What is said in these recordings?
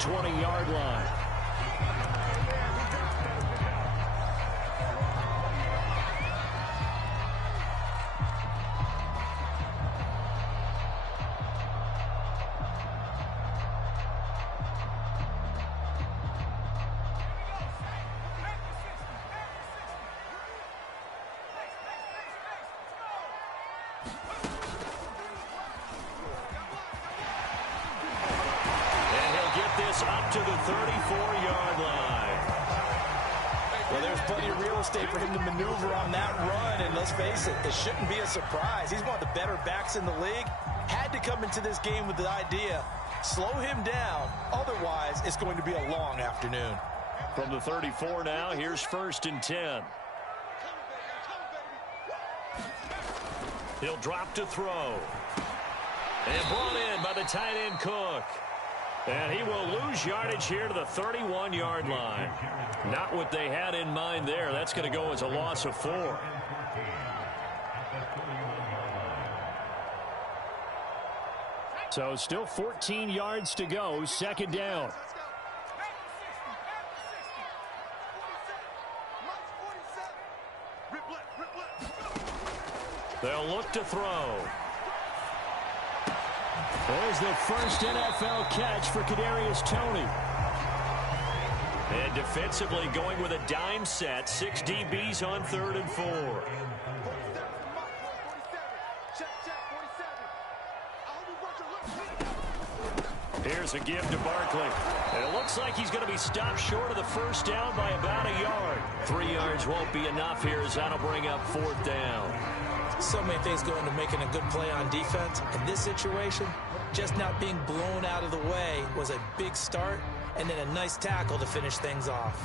20-yard line. Up to the 34-yard line. Well, there's plenty of real estate for him to maneuver on that run, and let's face it, it shouldn't be a surprise. He's one of the better backs in the league. Had to come into this game with the idea, slow him down, otherwise it's going to be a long afternoon. From the 34 now, here's 1st and 10. He'll drop to throw. And brought in by the tight end Cook. And he will lose yardage here to the 31-yard line. Not what they had in mind there. That's going to go as a loss of 4. So still 14 yards to go. 2nd down. They'll look to throw. There's the first NFL catch for Kadarius Toney. And defensively going with a dime set. 6 DBs on 3rd and 4. Here's a give to Barkley. And it looks like he's going to be stopped short of the 1st down by about a yard. 3 yards won't be enough here as that'll bring up 4th down. So many things go into making a good play on defense. In this situation, just not being blown out of the way was a big start, and then a nice tackle to finish things off.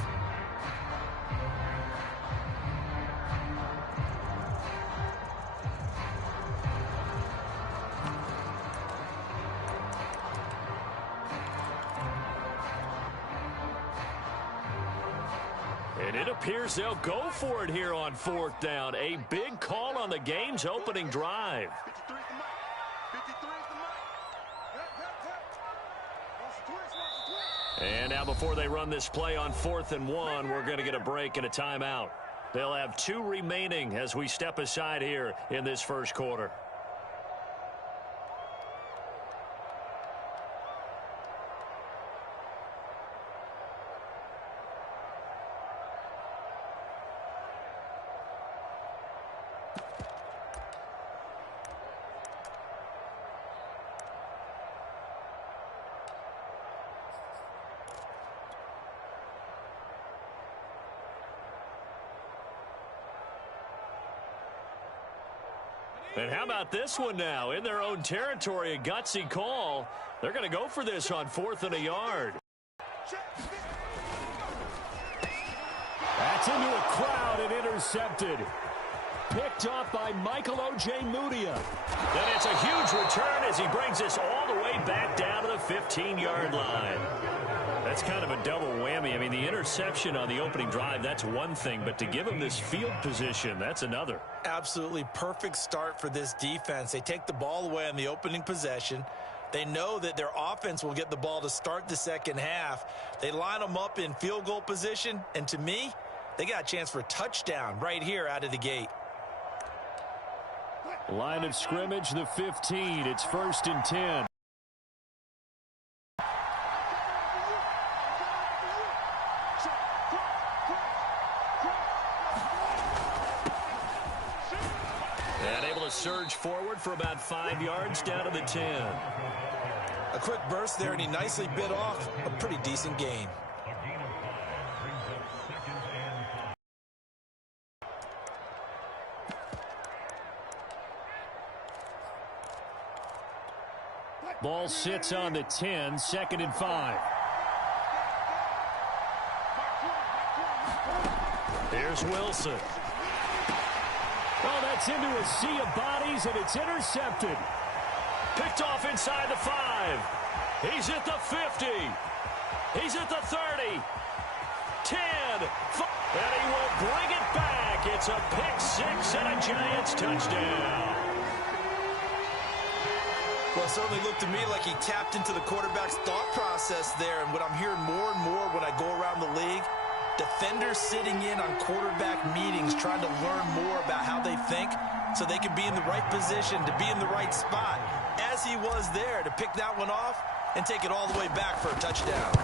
And it appears they'll go for it here on 4th down. A big call on the game's opening drive. And now before they run this play on 4th and 1, we're going to get a break and a timeout. They'll have 2 remaining as we step aside here in this 1st quarter. And how about this one now? In their own territory, a gutsy call. They're going to go for this on 4th and a yard. That's into a crowd and intercepted. Picked off by Michael Ojemudia. And it's a huge return as he brings this all the way back down to the 15-yard line. That's kind of a double whammy. I mean, the interception on the opening drive, that's one thing, but to give him this field position, that's another. Absolutely perfect start for this defense. They take the ball away on the opening possession. They know that their offense will get the ball to start the 2nd half. They line them up in field goal position, and to me, they got a chance for a touchdown right here out of the gate. Line of scrimmage, the 15. It's 1st and 10. Surge forward for about 5 yards down to the 10. A quick burst there, and he nicely bit off a pretty decent gain. Ball sits on the 10, 2nd and 5. Here's Wilson. Oh, that's into a sea of bodies, and it's intercepted. Picked off inside the 5. He's at the 50. He's at the 30. 10. 5, and he will bring it back. It's a pick 6 and a Giants touchdown. Well, it certainly looked to me like he tapped into the quarterback's thought process there. And what I'm hearing more and more when I go around the league, defenders sitting in on quarterback meetings trying to learn more about how they think so they can be in the right position to be in the right spot, as he was there to pick that one off and take it all the way back for a touchdown.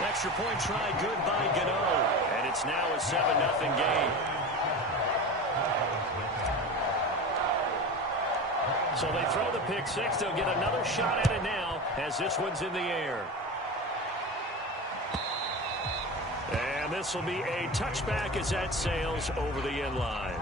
Extra point try good by Gano, and it's now a 7-0 game. So they throw the pick six. They'll get another shot at it now as this one's in the air. And this will be a touchback as that sails over the end line.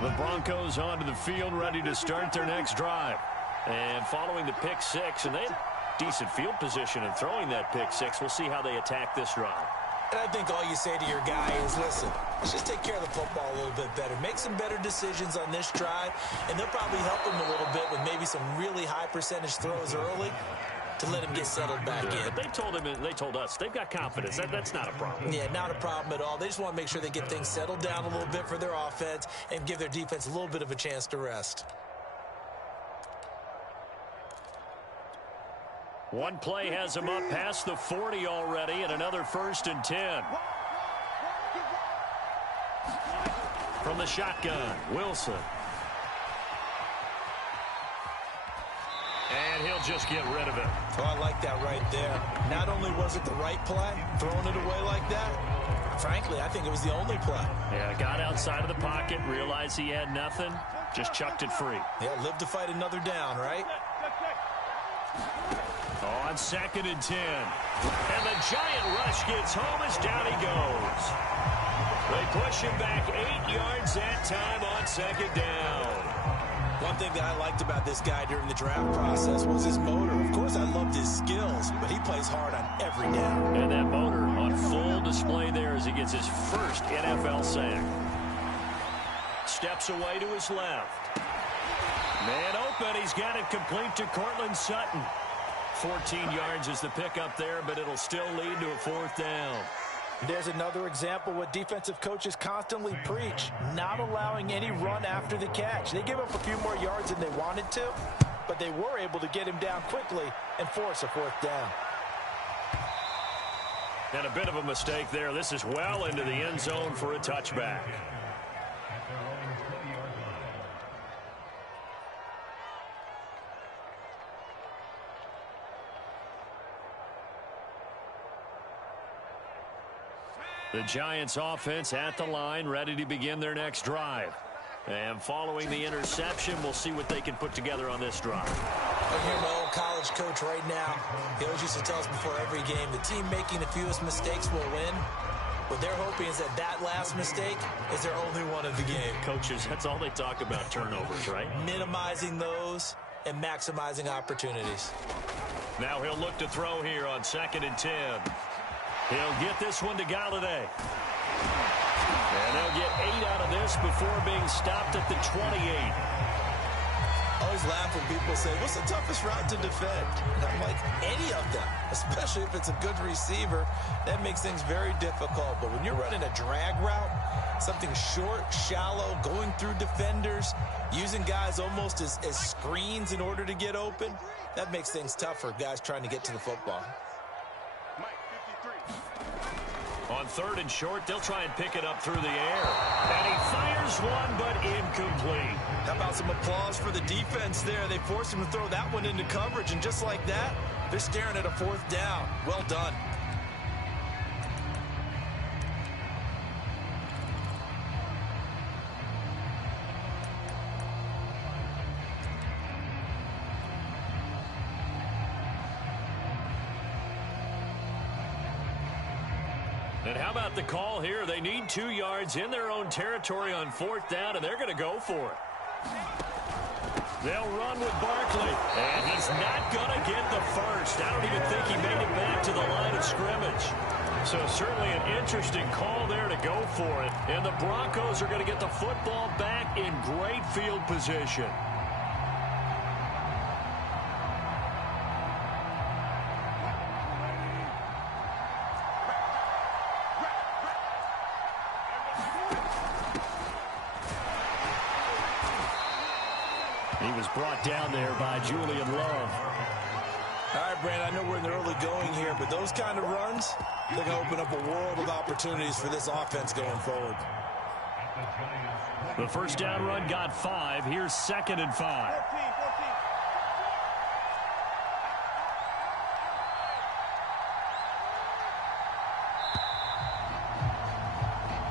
The Broncos onto the field, ready to start their next drive. And following the pick six, and they had decent field position in throwing that pick six. We'll see how they attack this drive. And I think all you say to your guy is, listen, let's just take care of the football a little bit better. Make some better decisions on this drive, and they'll probably help him a little bit with maybe some really high percentage throws early to let him get settled back in. But they told him, they told us, they've got confidence. That's not a problem. Yeah, not a problem at all. They just want to make sure they get things settled down a little bit for their offense and give their defense a little bit of a chance to rest. One play has him up past the 40 already, and another 1st and 10. From the shotgun, Wilson. And he'll just get rid of it. Oh, I like that right there. Not only was it the right play, throwing it away like that, frankly, I think it was the only play. Yeah, got outside of the pocket, realized he had nothing, just chucked it free. Yeah, live to fight another down, right? On 2nd and 10. And the giant rush gets home as down he goes. They push him back 8 yards that time on 2nd down. One thing that I liked about this guy during the draft process was his motor. Of course, I loved his skills, but he plays hard on every down. And that motor on full display there as he gets his first NFL sack. Steps away to his left. Man open, he's got it complete to Cortland Sutton. 14 yards is the pickup there, but it'll still lead to a 4th down. There's another example what defensive coaches constantly preach, not allowing any run after the catch. They gave up a few more yards than they wanted to, but they were able to get him down quickly and force a 4th down. And a bit of a mistake there. This is well into the end zone for a touchback. The Giants offense at the line, ready to begin their next drive. And following the interception, we'll see what they can put together on this drive. I'm hearing my old college coach right now. He always used to tell us before every game, the team making the fewest mistakes will win. What they're hoping is that that last mistake is their only one of the game. Coaches, that's all they talk about, turnovers, right? Minimizing those and maximizing opportunities. Now he'll look to throw here on 2nd and 10. He'll get this one to Galladay. And they'll get 8 out of this before being stopped at the 28. I always laugh when people say, what's the toughest route to defend? And I'm like, any of them, especially if it's a good receiver. That makes things very difficult. But when you're running a drag route, something short, shallow, going through defenders, using guys almost as screens in order to get open, that makes things tough for guys trying to get to the football. On 3rd and short, they'll try and pick it up through the air. And he fires one, but incomplete. How about some applause for the defense there? They forced him to throw that one into coverage, and just like that, they're staring at a 4th down. Well done. And how about the call here? They need 2 yards in their own territory on 4th down, and they're going to go for it. They'll run with Barkley, and he's not going to get the first. I don't even think he made it back to the line of scrimmage. So certainly an interesting call there to go for it. And the Broncos are going to get the football back in great field position. brought down there by Julian Love. All right, Brandon, I know we're in the early going here, but those kind of runs, they're going to open up a world of opportunities for this offense going forward. The first down run got 5. Here's 2nd and 5.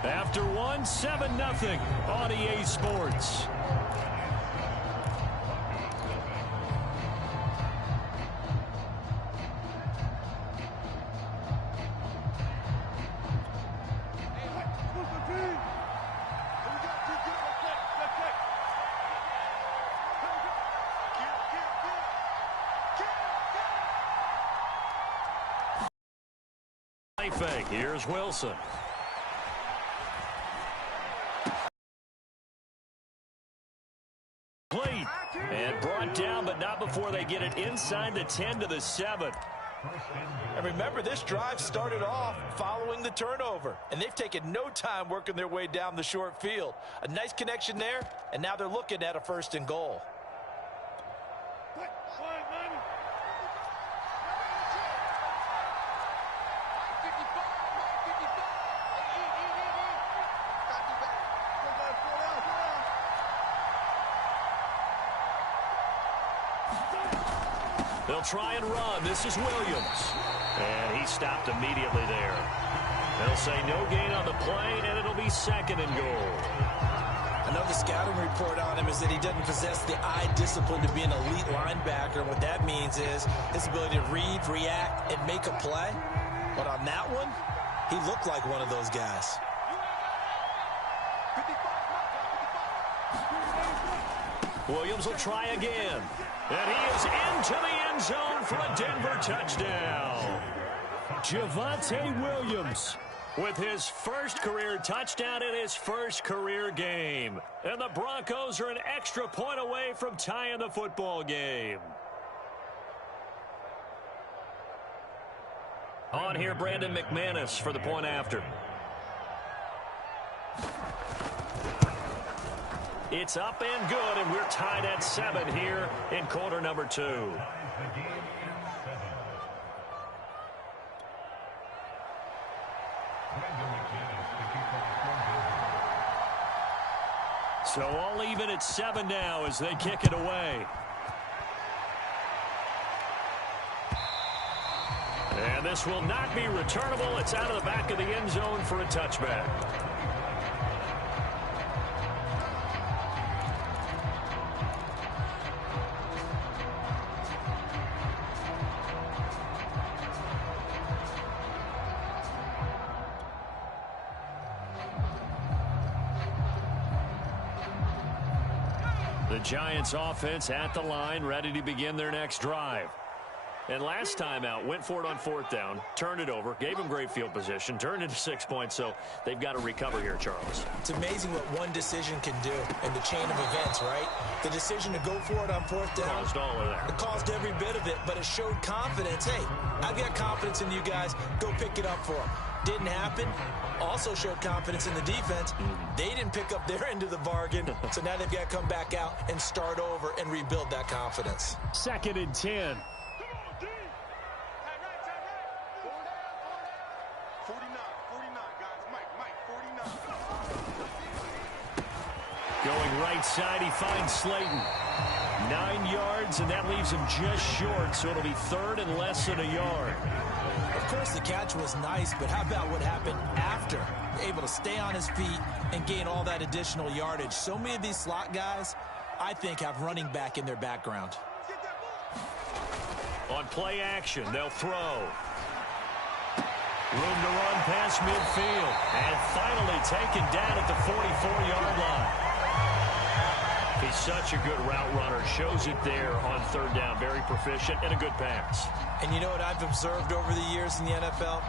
14. After 1, 7-0 on EA Sports. Fake. Here's Wilson. Complete and brought down, but not before they get it inside the 10 to the 7. And remember, this drive started off following the turnover, and they've taken no time working their way down the short field. A nice connection there, and now they're looking at a 1st and goal. They'll try and run. This is Williams. And he stopped immediately there. They'll say no gain on the play, and it'll be 2nd and goal. I know the scouting report on him is that he doesn't possess the eye discipline to be an elite linebacker. And what that means is his ability to read, react, and make a play. But on that one, he looked like one of those guys. Williams will try again. And he is into the end zone for a Denver touchdown. Javonte Williams with his first career touchdown in his first career game. And the Broncos are an extra point away from tying the football game. On here, Brandon McManus for the point after. It's up and good, and we're tied at 7 here in quarter number 2. So all even at 7 now as they kick it away. And this will not be returnable. It's out of the back of the end zone for a touchback. The Giants offense at the line, ready to begin their next drive. And last time out, went for it on 4th down, turned it over, gave them great field position, turned into 6 points, so they've got to recover here, Charles. It's amazing what one decision can do in the chain of events, right? The decision to go for it on 4th down. Caused all of that. It caused every bit of it, but it showed confidence. Hey, I've got confidence in you guys. Go pick it up for them. Didn't happen. Also showed confidence in the defense. They didn't pick up their end of the bargain, so now they've got to come back out and start over and rebuild that confidence. 2nd and 10. Going right side, he finds Slayton. 9 yards, and that leaves him just short, so it'll be 3rd and less than a yard. Of course, the catch was nice, but how about what happened after? Able to stay on his feet and gain all that additional yardage. So many of these slot guys, I think, have running back in their background. On play action, they'll throw. Room to run past midfield. And finally taken down at the 44-yard line. He's such a good route runner. Shows it there on 3rd down. Very proficient and a good pass. And you know what I've observed over the years in the NFL?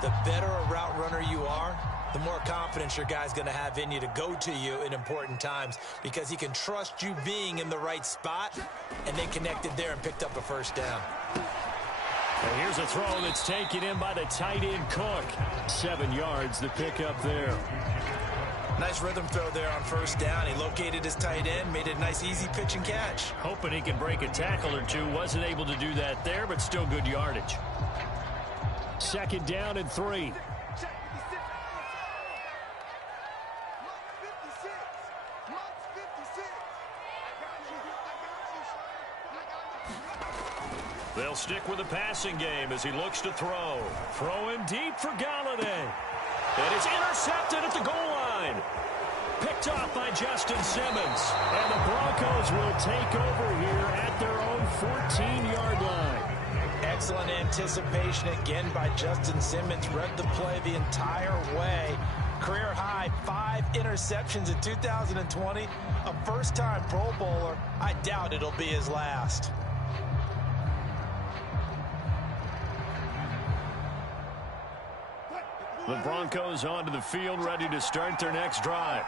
The better a route runner you are, the more confidence your guy's going to have in you to go to you in important times because he can trust you being in the right spot, and they connected there and picked up a 1st down. And here's a throw that's taken in by the tight end Cook. 7 yards, the pickup there. Nice rhythm throw there on first down. He located his tight end, made a nice easy pitch and catch. Hoping he can break a tackle or two. Wasn't able to do that there, but still good yardage. 2nd down and 3. They'll stick with the passing game as he looks to throw. Throwing deep for Galladay. And it's intercepted at the goal line. Picked off by Justin Simmons. And the Broncos will take over here at their own 14-yard line. Excellent anticipation again by Justin Simmons. Read the play the entire way. Career high 5 interceptions in 2020. A first-time Pro Bowler. I doubt it'll be his last. The Broncos onto the field, ready to start their next drive.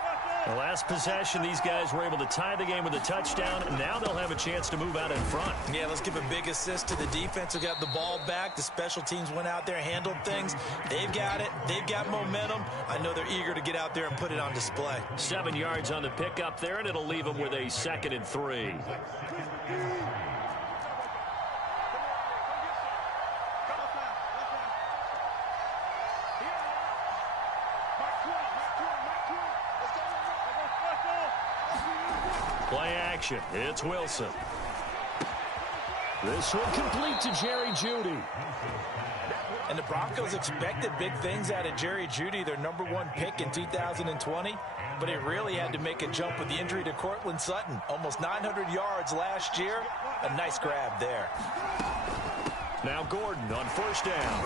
The last possession, these guys were able to tie the game with a touchdown, and now they'll have a chance to move out in front. Yeah, let's give a big assist to the defense who got the ball back. The special teams went out there, handled things. They've got it. They've got momentum. I know they're eager to get out there and put it on display. 7 yards on the pickup there, and it'll leave them with a 2nd and 3. Play action. It's Wilson. This one complete to Jerry Jeudy. And the Broncos expected big things out of Jerry Jeudy, their #1 pick in 2020. But he really had to make a jump with the injury to Cortland Sutton. Almost 900 yards last year. A nice grab there. Now Gordon on 1st down.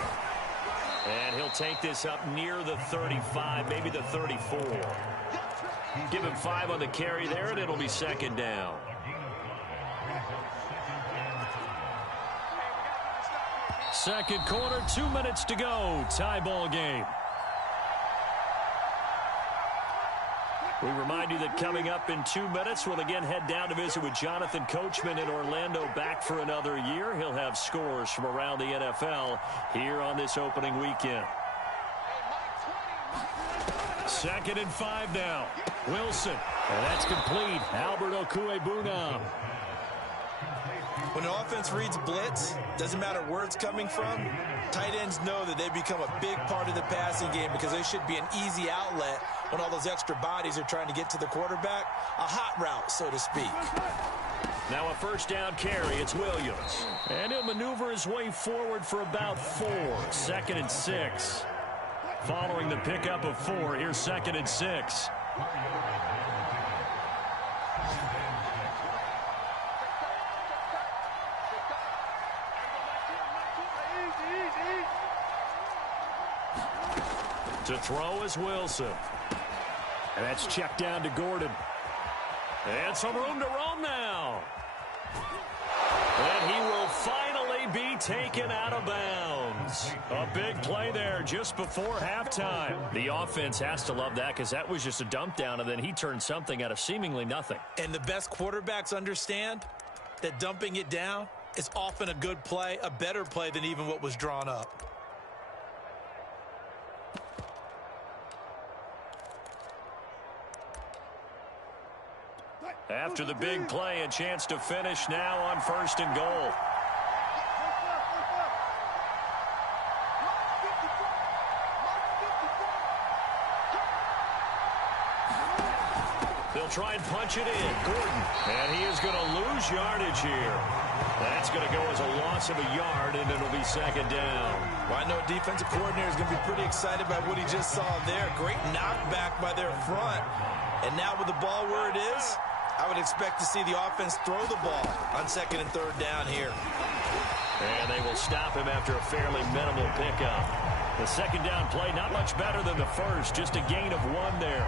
And he'll take this up near the 35, maybe the 34. Give him 5 on the carry there, and it'll be 2nd down. Second quarter, 2 minutes to go. Tie ball game. We remind you that coming up in 2 minutes, we'll again head down to visit with Jonathan Coachman in Orlando, back for another year. He'll have scores from around the NFL here on this opening weekend. 2nd and 5 now. Wilson. And that's complete. Albert Okwuegbunam. When an offense reads blitz, doesn't matter where it's coming from, tight ends know that they become a big part of the passing game because they should be an easy outlet when all those extra bodies are trying to get to the quarterback. A hot route, so to speak. Now a 1st down carry. It's Williams. And he'll maneuver his way forward for about 4. 2nd and 6. Following the pickup of 4, here's 2nd and 6. To throw is Wilson. And that's checked down to Gordon. And some room to roam now. And he will finally be taken out of bounds. A big play there just before halftime. The offense has to love that because that was just a dump down, and then he turned something out of seemingly nothing. And the best quarterbacks understand that dumping it down is often a good play, a better play than even what was drawn up. After the big play, a chance to finish now on 1st and goal. They'll try and punch it in. Gordon. And he is going to lose yardage here. That's going to go as a loss of a yard, and it'll be 2nd down. Well, I know a defensive coordinator is going to be pretty excited by what he just saw there. Great knockback by their front. And now with the ball where it is, I would expect to see the offense throw the ball on 2nd and 3rd down here. And they will stop him after a fairly minimal pickup. The 2nd down play, not much better than the first, just a gain of 1 there.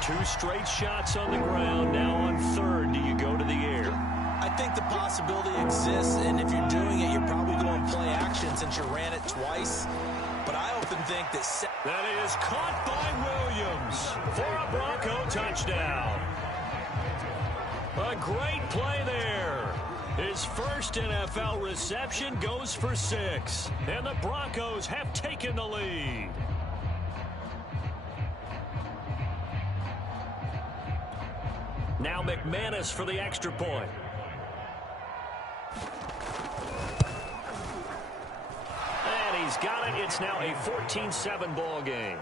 2 straight shots on the ground. Now on 3rd, do you go to the air? I think the possibility exists, and if you're doing it, you're probably going play action since you ran it twice. But I often think that... That is caught by Williams for a Bronco touchdown. A great play there. His first NFL reception goes for 6. And the Broncos have taken the lead. Now McManus for the extra point. And he's got it. It's now a 14-7 ball game.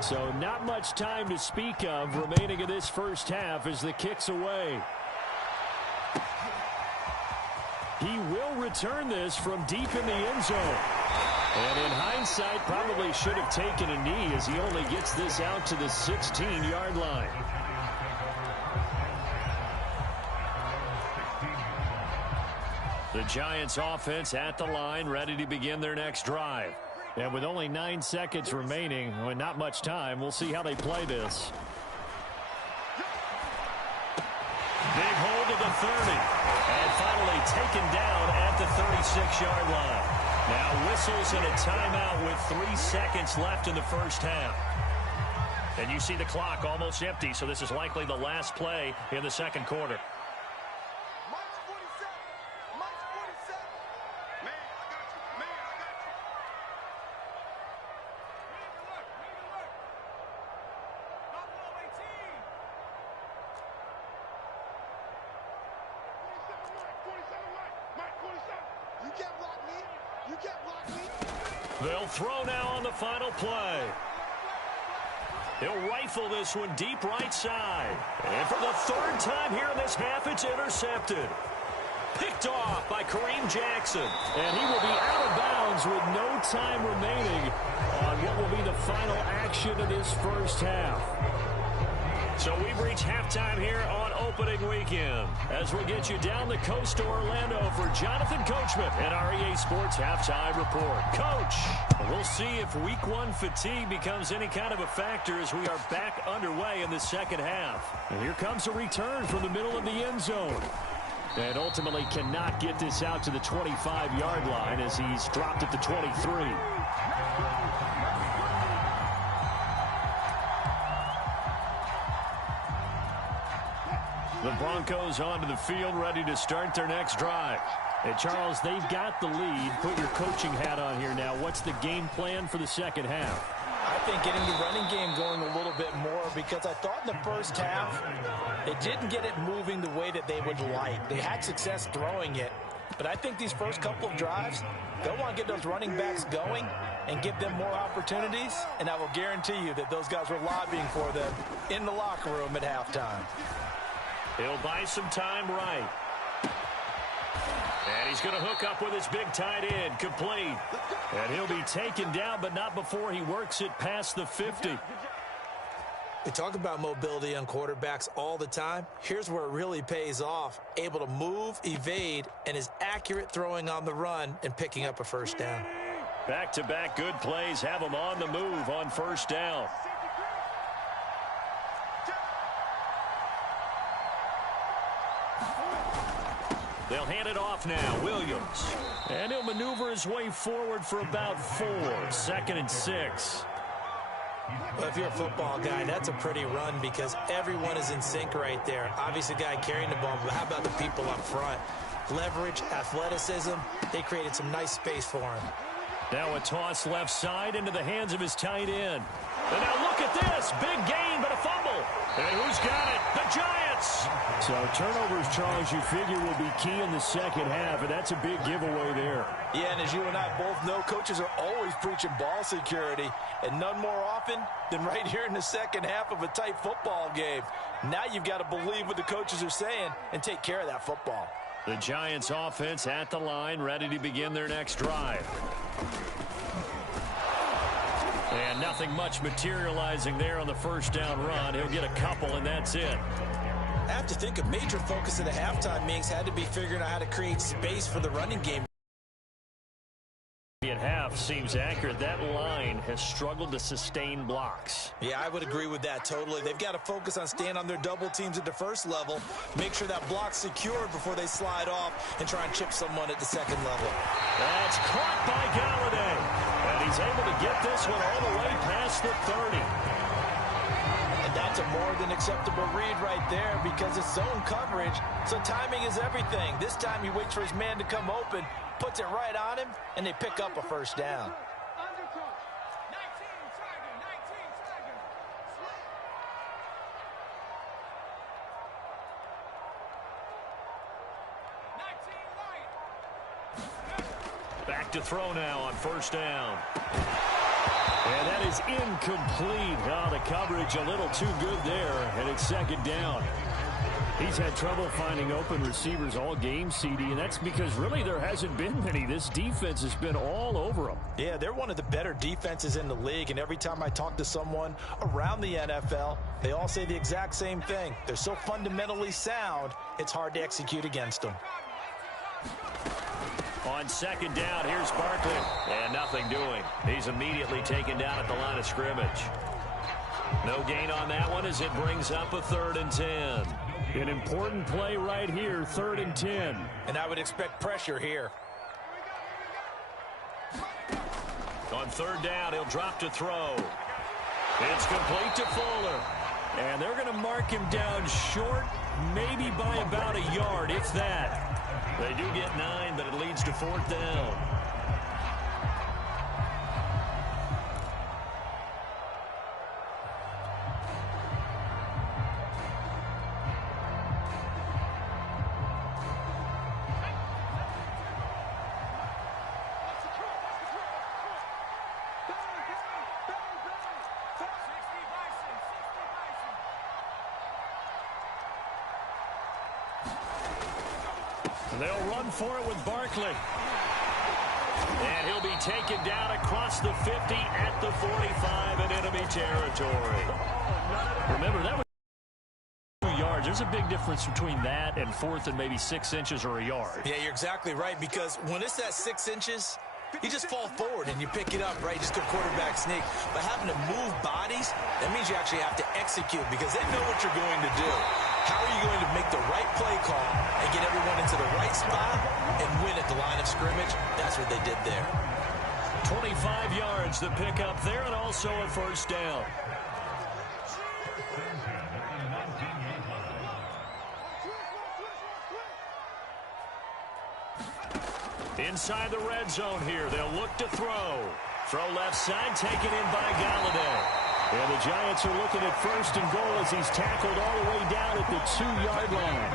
So not much time to speak of remaining in this first half as the kick's away. He will return this from deep in the end zone. And in hindsight, probably should have taken a knee as he only gets this out to the 16-yard line. The Giants offense at the line, ready to begin their next drive. And with only 9 seconds remaining, and not much time, we'll see how they play this. Big hold of the 30. And finally taken down at the 36-yard line. Now whistles and a timeout with 3 seconds left in the first half. And you see the clock almost empty, so this is likely the last play in the second quarter. They'll throw now on the final play. He'll rifle this one deep right side. And for the third time here in this half, it's intercepted. Picked off by Kareem Jackson. And he will be out of bounds with no time remaining on what will be the final action of this first half. So we've reached halftime here on opening weekend as we'll get you down the coast to Orlando for Jonathan Coachman and our EA Sports Halftime Report. Coach, we'll see if week one fatigue becomes any kind of a factor as we are back underway in the second half. And here comes a return from the middle of the end zone. And ultimately cannot get this out to the 25-yard line as he's dropped at the 23. The Broncos onto the field, ready to start their next drive. And Charles, they've got the lead. Put your coaching hat on here now. What's the game plan for the second half? I think getting the running game going a little bit more, because I thought in the first half it didn't get it moving the way that they would like. They had success throwing it, but I think these first couple of drives, they'll want to get those running backs going and give them more opportunities, and I will guarantee you that those guys were lobbying for them in the locker room at halftime. He'll buy some time right. And he's going to hook up with his big tight end, complete. And he'll be taken down, but not before he works it past the 50. We talk about mobility on quarterbacks all the time. Here's where it really pays off. Able to move, evade, and is accurate throwing on the run and picking up a first down. Back-to-back good plays have him on the move on first down. They'll hand it off now. Williams. And he'll maneuver his way forward for about 4. 2nd and 6. Well, if you're a football guy, that's a pretty run because everyone is in sync right there. Obviously, the guy carrying the ball, but how about the people up front? Leverage, athleticism, they created some nice space for him. Now a toss left side into the hands of his tight end. And now look at this. Big gain, but a fumble. And who's got it? The Giants. So turnovers, Charles, you figure will be key in the second half, and that's a big giveaway there. Yeah, and as you and I both know, coaches are always preaching ball security, and none more often than right here in the second half of a tight football game. Now you've got to believe what the coaches are saying and take care of that football. The Giants offense at the line, ready to begin their next drive. And nothing much materializing there on the first down run. He'll get a couple, and that's it. I have to think a major focus of the halftime meetings had to be figuring out how to create space for the running game. At half seems accurate. That line has struggled to sustain blocks. Yeah, I would agree with that totally. They've got to focus on staying on their double teams at the first level, make sure that block's secured before they slide off and try and chip someone at the second level. That's caught by Galladay. And he's able to get this one all the way past the 30. And that That's a more than acceptable read right there because it's zone coverage, so timing is everything. This time he waits for his man to come open, puts it right on him, and they pick up a first down. Back to throw now on first down. And that is incomplete. Oh, the coverage a little too good there, and it's second down. He's had trouble finding open receivers all game, CD, and that's because really there hasn't been many. This defense has been all over them. Yeah, they're one of the better defenses in the league, and every time I talk to someone around the NFL, they all say the exact same thing. They're so fundamentally sound, it's hard to execute against them. On second down, here's Barkley. And nothing doing. He's immediately taken down at the line of scrimmage. No gain on that one as it brings up a 3rd and 10. An important play right here, 3rd and 10. And I would expect pressure here. On 3rd down, he'll drop to throw. It's complete to Fuller. And they're going to mark him down short, maybe by about a yard, if that. They do get 9, but it leads to 4th down. They'll run for it with Barkley. And he'll be taken down across the 50 at the 45 in enemy territory. Remember, that was 2 yards. There's a big difference between that and 4th and maybe 6 inches or a yard. Yeah, you're exactly right, because when it's that 6 inches, you just fall forward and you pick it up, right? Just go quarterback sneak. But having to move bodies, that means you actually have to execute because they know what you're going to do. How are you going to make the right play call and get everyone into the right spot and win at the line of scrimmage? That's what they did there. 25 yards to pick up there, and also a first down. Inside the red zone here, they'll look to throw. Throw left side, taken in by Galladay. And the Giants are looking at 1st and goal as he's tackled all the way down at the 2-yard line.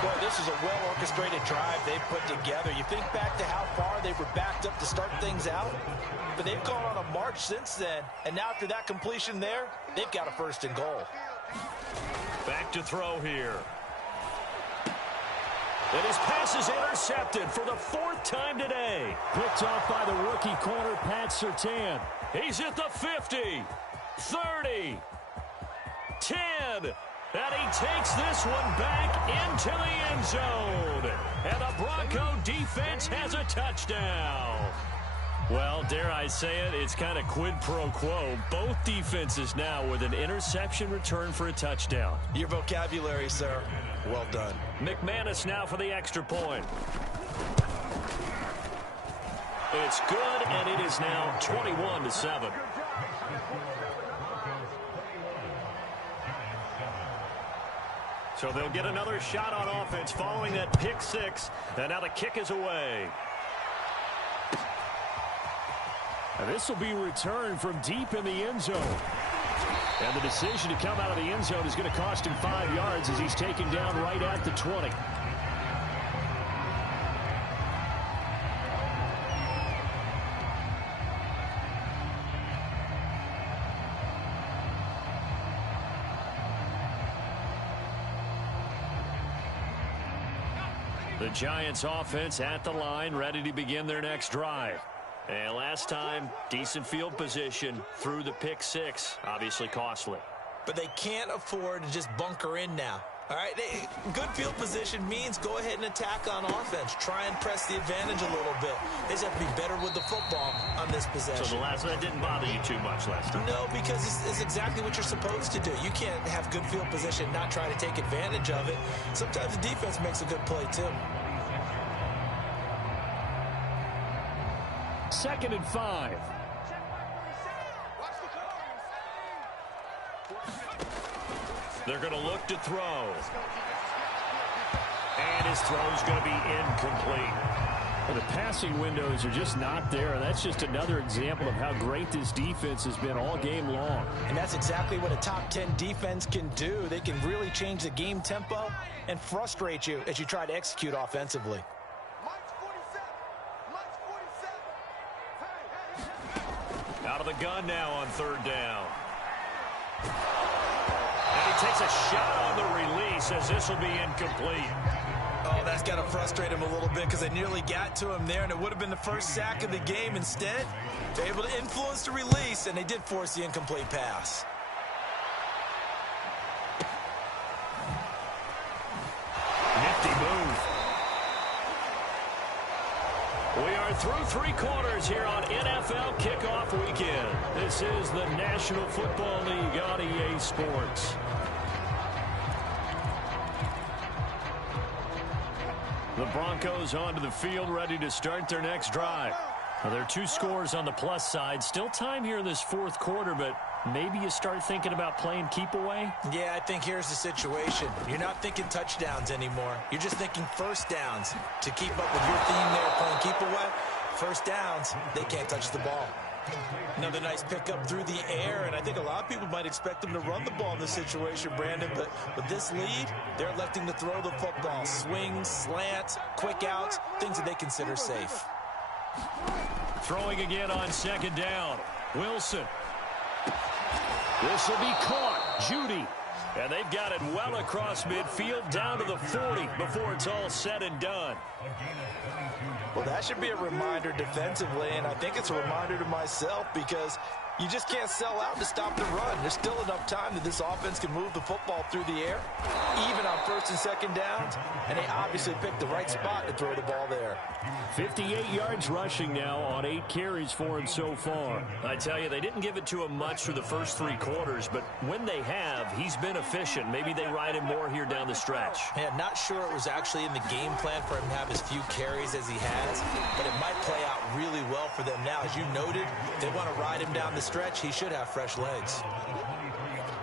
Boy, this is a well-orchestrated drive they've put together. You think back to how far they were backed up to start things out, but they've gone on a march since then. And now after that completion there, they've got a 1st and goal. Back to throw here. And his pass is intercepted for the 4th time today. Picked off by the rookie corner, Pat Surtain. He's at the 50, 30, 10. And he takes this one back into the end zone. And the Bronco defense has a touchdown. Well, dare I say it, it's kind of quid pro quo. Both defenses now with an interception return for a touchdown. Your vocabulary, sir. Well done. McManus now for the extra point. It's good, and it is now 21-7. So they'll get another shot on offense following that pick 6, and now the kick is away. And this will be returned from deep in the end zone. And the decision to come out of the end zone is going to cost him 5 yards as he's taken down right at the 20. The Giants offense at the line, ready to begin their next drive. And last time, decent field position through the pick 6, obviously costly. But they can't afford to just bunker in now. All right, good field position means go ahead and attack on offense. Try and press the advantage a little bit. They just have to be better with the football on this possession. So that didn't bother you too much last time? No, because it's exactly what you're supposed to do. You can't have good field position and not try to take advantage of it. Sometimes the defense makes a good play, too. 2nd and 5. They're going to look to throw. And his throw's going to be incomplete. Well, the passing windows are just not there, and that's just another example of how great this defense has been all game long. And that's exactly what a top 10 defense can do. They can really change the game tempo and frustrate you as you try to execute offensively. Out of the gun now on third down. And he takes a shot on the release as this will be incomplete. Oh, that's got to frustrate him a little bit because they nearly got to him there, and it would have been the first sack of the game. Instead, they're able to influence the release, and they did force the incomplete pass. Nifty move. We are through three quarters here on NFL Kickoff Weekend. This is the National Football League on EA Sports. The Broncos onto the field, ready to start their next drive. Now, there are two scores on the plus side. Still time here in this fourth quarter, but maybe you start thinking about playing keep away? Yeah, I think here's the situation. You're not thinking touchdowns anymore. You're just thinking first downs. To keep up with your theme there, playing keep away, first downs, they can't touch the ball. Another nice pickup through the air, and I think a lot of people might expect them to run the ball in this situation, Brandon, but with this lead, they're electing to throw the football. Swings, slants, quick outs, things that they consider safe. Throwing again on second down. Wilson. This will be caught. Judy. And they've got it well across midfield down to the 40 before it's all said and done. Well, that should be a reminder defensively, and I think it's a reminder to myself because you just can't sell out to stop the run. There's still enough time that this offense can move the football through the air, even on first and second downs, and they obviously picked the right spot to throw the ball there. 58 yards rushing now on 8 carries for him so far. I tell you, they didn't give it to him much through the first 3 quarters, but when they have, he's been efficient. Maybe they ride him more here down the stretch. Yeah, not sure it was actually in the game plan for him to have as few carries as he has, but it might play out really well for them now. As you noted, they want to ride him down the stretch. He should have fresh legs.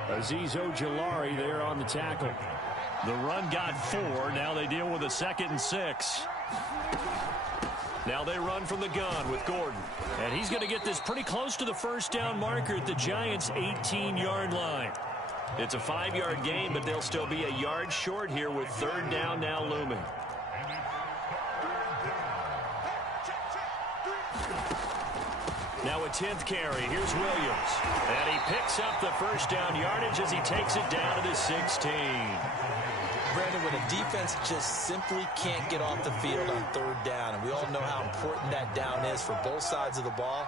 Azeez Ojulari there on the tackle. The run got 4. Now they deal with a 2nd and 6. Now they run from the gun with Gordon. And he's going to get this pretty close to the first down marker at the Giants' 18-yard line. It's a 5-yard gain, but they'll still be a yard short here with third down now looming. Now a 10th carry. Here's Williams. And he picks up the first down yardage as he takes it down to the 16. Brandon, when a defense just simply can't get off the field on third down, and we all know how important that down is for both sides of the ball,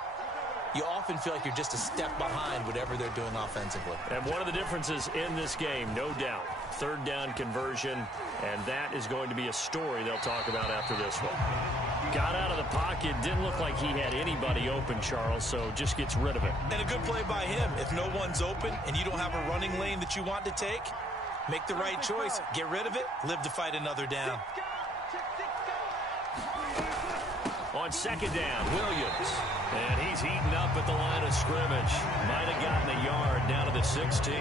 you often feel like you're just a step behind whatever they're doing offensively. And one of the differences in this game, no doubt, third down conversion, and that is going to be a story they'll talk about after this one. Got out of the pocket, didn't look like he had anybody open, Charles, so just gets rid of it. And a good play by him. If no one's open and you don't have a running lane that you want to take, make the right choice. Get rid of it. Live to fight another down. On second down, Williams. And he's heating up at the line of scrimmage. Might have gotten a yard down to the 16.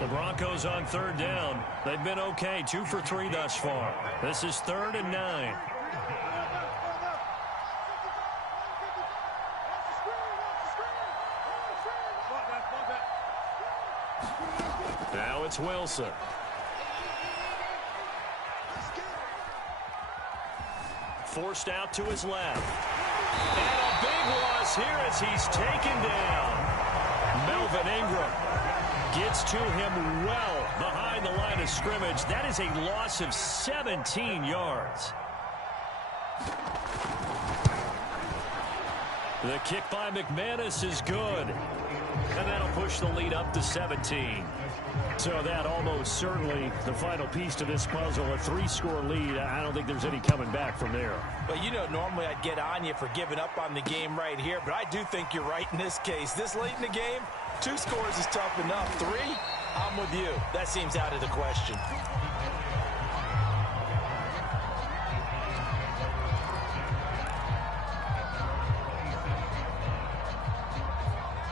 The Broncos on third down. They've been okay, 2 for 3 thus far. This is 3rd and 9. Now it's Wilson. Forced out to his left. And a big loss here as he's taken down. Melvin Ingram gets to him well behind the line of scrimmage. That is a loss of 17 yards. The kick by McManus is good. And that'll push the lead up to 17. So that almost certainly the final piece to this puzzle, a 3-score lead. I don't think there's any coming back from there. Well, you know, normally I'd get on you for giving up on the game right here, but I do think you're right in this case. This late in the game, 2 scores is tough enough. 3, I'm with you. That seems out of the question.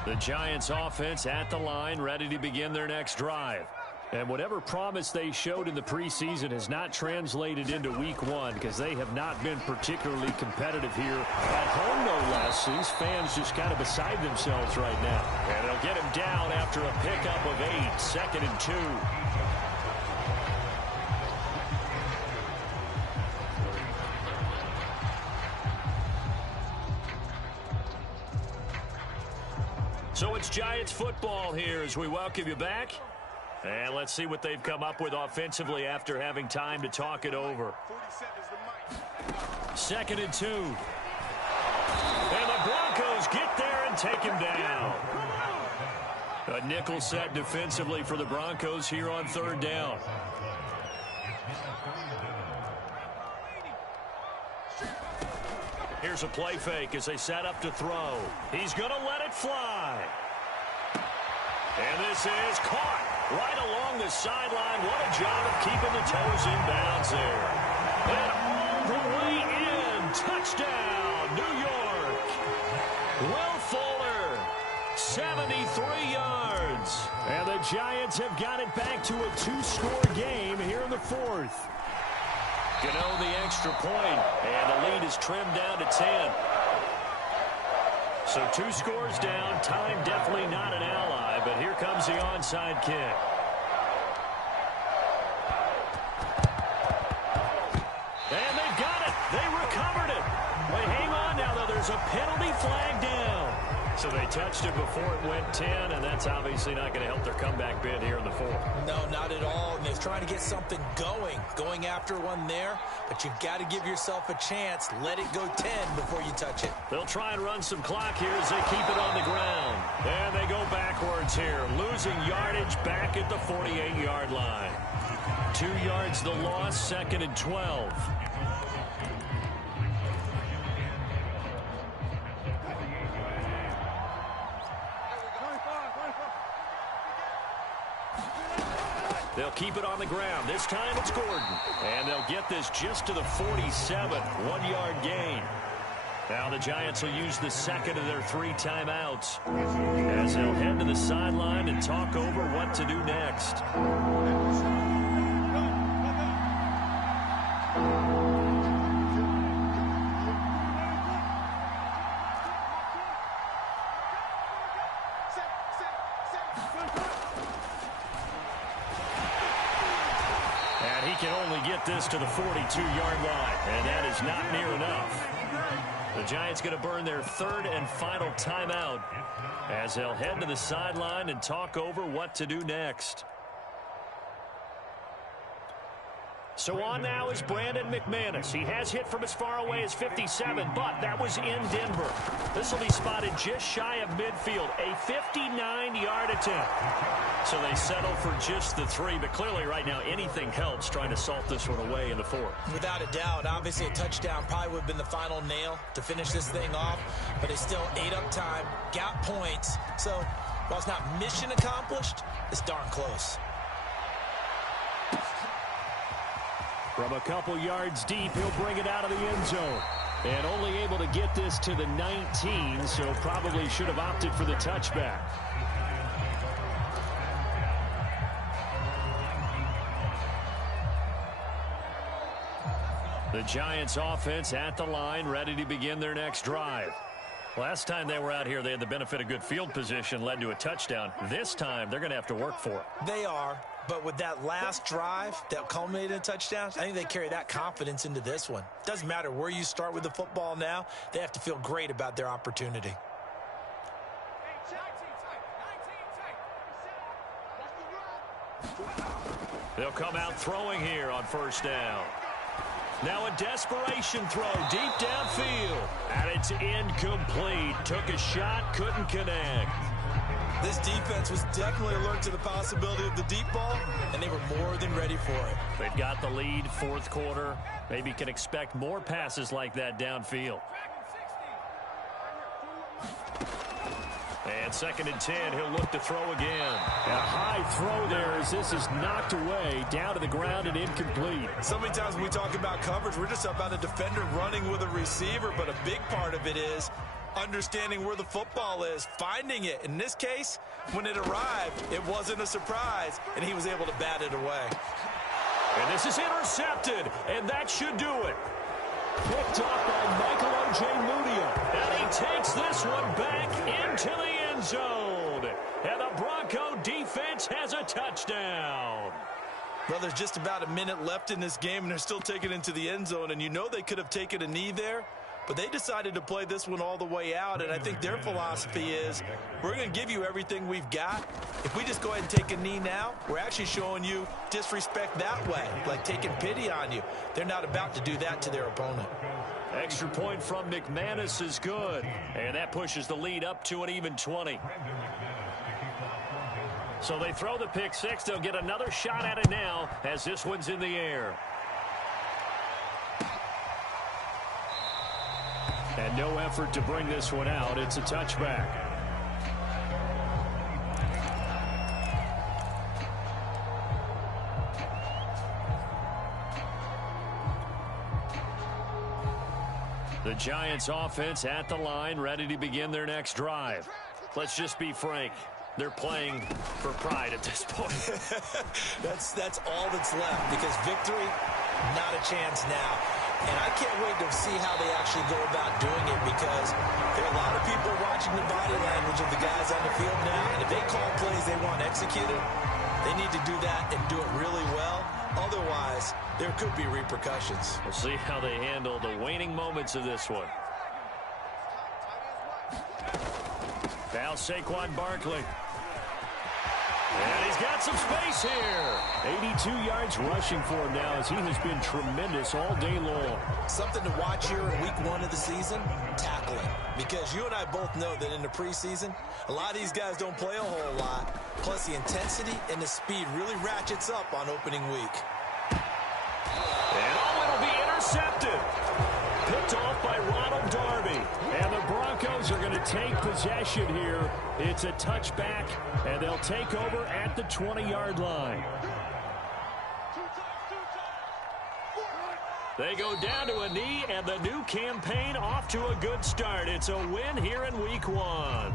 The Giants offense at the line, ready to begin their next drive. And whatever promise they showed in the preseason has not translated into week one because they have not been particularly competitive here at home, no less. These fans just kind of beside themselves right now. And they'll get him down after a pickup of 8, 2nd and 2. So it's Giants football here as we welcome you back. And let's see what they've come up with offensively after having time to talk it over. 2nd and 2. And the Broncos get there and take him down. A nickel set defensively for the Broncos here on 3rd down. Here's a play fake as they set up to throw. He's going to let it fly. And this is caught right along the sideline. What a job of keeping the toes in bounds there. And all the way in. Touchdown, New York. Will Fuller, 73 yards. And the Giants have got it back to a 2-score game here in the 4th. Gano the extra point, and the lead is trimmed down to 10. So 2 scores down, time definitely not an ally, but here comes the onside kick. And they've got it. They recovered it. Wait, hang on now, though. There's a penalty flag down. So they touched it before it went 10, and that's obviously not going to help their comeback bid here in the 4th. No, not at all. And they're trying to get something going after one there. But you've got to give yourself a chance. Let it go 10 before you touch it. They'll try and run some clock here as they keep it on the ground. And they go backwards here, losing yardage back at the 48-yard line. 2 yards the loss, 2nd and 12. They'll keep it on the ground. This time it's Gordon. And they'll get this just to the 47, 1-yard gain. Now the Giants will use the 2nd of their 3 timeouts as they'll head to the sideline and talk over what to do next. Can only get this to the 42-yard line, and that is not near enough. The Giants going to burn their 3rd and final timeout as they'll head to the sideline and talk over what to do next. So on now is Brandon McManus. He has hit from as far away as 57, but that was in Denver. This will be spotted just shy of midfield, a 59-yard attempt. So they settle for just the 3, but clearly right now anything helps trying to salt this one away in the 4th. Without a doubt, obviously a touchdown probably would have been the final nail to finish this thing off, but it's still ate up time, got points. So while it's not mission accomplished, it's darn close. From a couple yards deep, he'll bring it out of the end zone. And only able to get this to the 19, so probably should have opted for the touchback. The Giants offense at the line, ready to begin their next drive. Last time they were out here, they had the benefit of good field position, led to a touchdown. This time, they're going to have to work for it. They are, but with that last drive that culminated in touchdowns, I think they carry that confidence into this one. Doesn't matter where you start with the football now, they have to feel great about their opportunity. They'll come out throwing here on 1st down. Now a desperation throw deep downfield. And it's incomplete. Took a shot, couldn't connect. This defense was definitely alert to the possibility of the deep ball, and they were more than ready for it. They've got the lead, 4th quarter. Maybe can expect more passes like that downfield. And 2nd and 10, he'll look to throw again. A high throw there as this is knocked away, down to the ground and incomplete. So many times when we talk about coverage, we're just about a defender running with a receiver, but a big part of it is understanding where the football is, finding it. In this case, when it arrived, it wasn't a surprise, and he was able to bat it away. And this is intercepted, and that should do it. Picked off by Michael O.J. Mudia, and he takes this one back into the end zone. And the Bronco defense has a touchdown. Well, there's just about a minute left in this game, and they're still taking it into the end zone, and you know they could have taken a knee there, but they decided to play this one all the way out, and I think their philosophy is, we're going to give you everything we've got. If we just go ahead and take a knee now, we're actually showing you disrespect that way, like taking pity on you. They're not about to do that to their opponent. Extra point from McManus is good, and that pushes the lead up to an even 20. So they throw the pick six. They'll get another shot at it now as this one's in the air. And no effort to bring this one out. It's a touchback. The Giants offense at the line, ready to begin their next drive. Let's just be frank. They're playing for pride at this point. That's all that's left, because victory, not a chance now. And I can't wait to see how they actually go about doing it, because there are a lot of people watching the body language of the guys on the field now, and if they call plays they want executed, they need to do that and do it really well. Otherwise, there could be repercussions. We'll see how they handle the waning moments of this one. Now Saquon Barkley. And he's got some space here. 82 yards rushing for him now, as he has been tremendous all day long. Something to watch here in week 1 of the season, tackling. Because you and I both know that in the preseason, a lot of these guys don't play a whole lot. Plus the intensity and the speed really ratchets up on opening week. And it'll be intercepted. Picked off by Ronald Darby. And the Broncos are going to take possession here. It's a touchback, and they'll take over at the 20-yard line. They go down to a knee, and the new campaign off to a good start. It's a win here in week 1.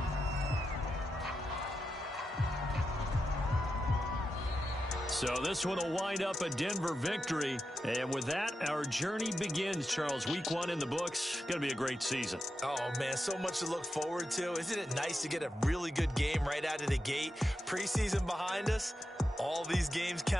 So this one will wind up a Denver victory. And with that, our journey begins, Charles. Week 1 in the books. Going to be a great season. Oh, man, so much to look forward to. Isn't it nice to get a really good game right out of the gate? Preseason behind us, all these games count.